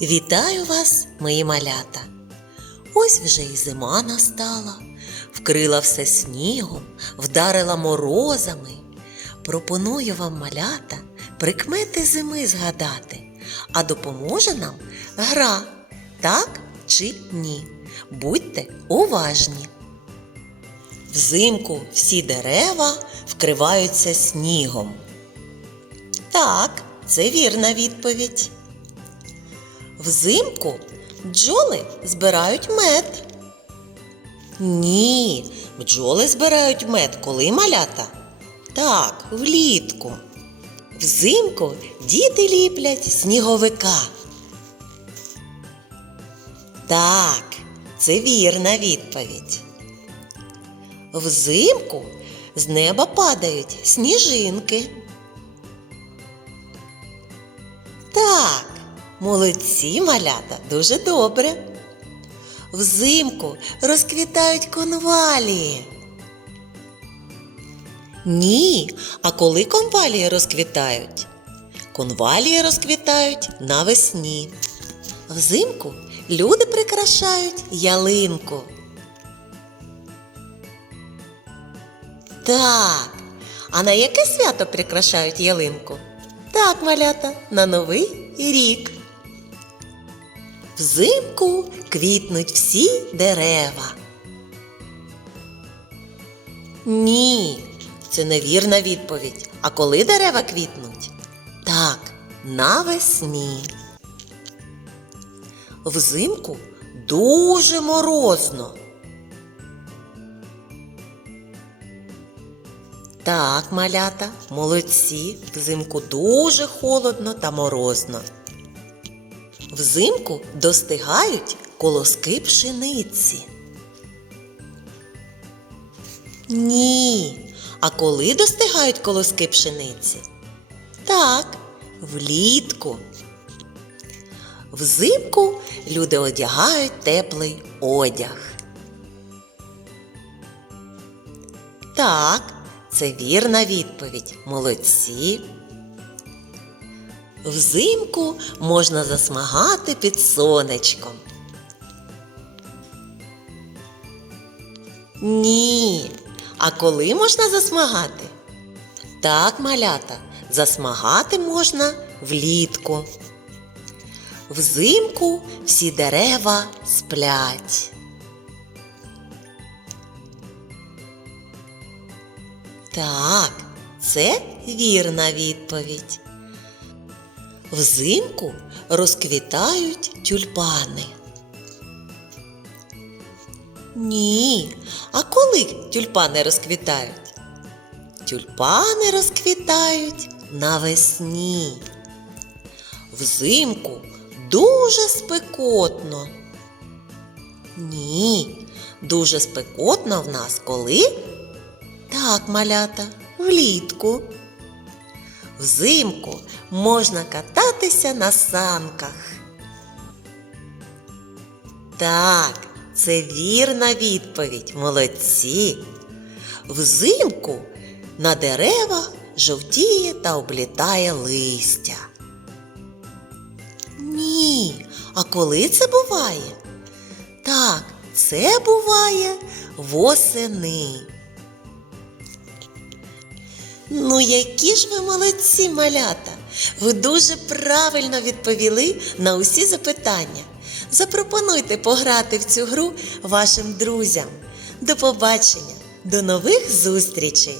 Вітаю вас, мої малята! Ось вже і зима настала, вкрила все снігом, вдарила морозами. Пропоную вам малята прикмети зими згадати, а допоможе нам гра, так чи ні. Будьте уважні. Взимку всі дерева вкриваються снігом. Так, це вірна відповідь. Взимку бджоли збирають мед. Ні, бджоли збирають мед, коли малята? Так, влітку. Взимку діти ліплять сніговика. Так, це вірна відповідь. Взимку з неба падають сніжинки. Так, молодці малята, дуже добре. Взимку розквітають конвалії. Ні, а коли конвалії розквітають? Конвалії розквітають навесні. Взимку люди прикрашають ялинку. Так, а на яке свято прикрашають ялинку? Так, малята, на новий рік. Взимку квітнуть всі дерева. Ні, це невірна відповідь. А коли дерева квітнуть? Так, навесні. Взимку дуже морозно. Так, малята, молодці, взимку дуже холодно та морозно. Взимку достигають колоски пшениці. Ні. А коли достигають колоски пшениці? Так, влітку. Взимку люди одягають теплий одяг. Так, це вірна відповідь. Молодці. Взимку можна засмагати під сонечком. Ні. А коли можна засмагати? Так, малята, засмагати можна влітку. Взимку всі дерева сплять. Так, це вірна відповідь. Взимку розквітають тюльпани. Ні. А коли тюльпани розквітають? Тюльпани розквітають навесні. Взимку дуже спекотно. Ні, дуже спекотно в нас коли? Так, малята, влітку. Взимку можна кататися на санках. Так, це вірна відповідь. Молодці. Взимку на деревах жовтіє та облітає листя. Ні, а коли це буває? Так, це буває восени. Ну, які ж ви молодці, малята! Ви дуже правильно відповіли на усі запитання. Запропонуйте пограти в цю гру вашим друзям. До побачення, до нових зустрічей!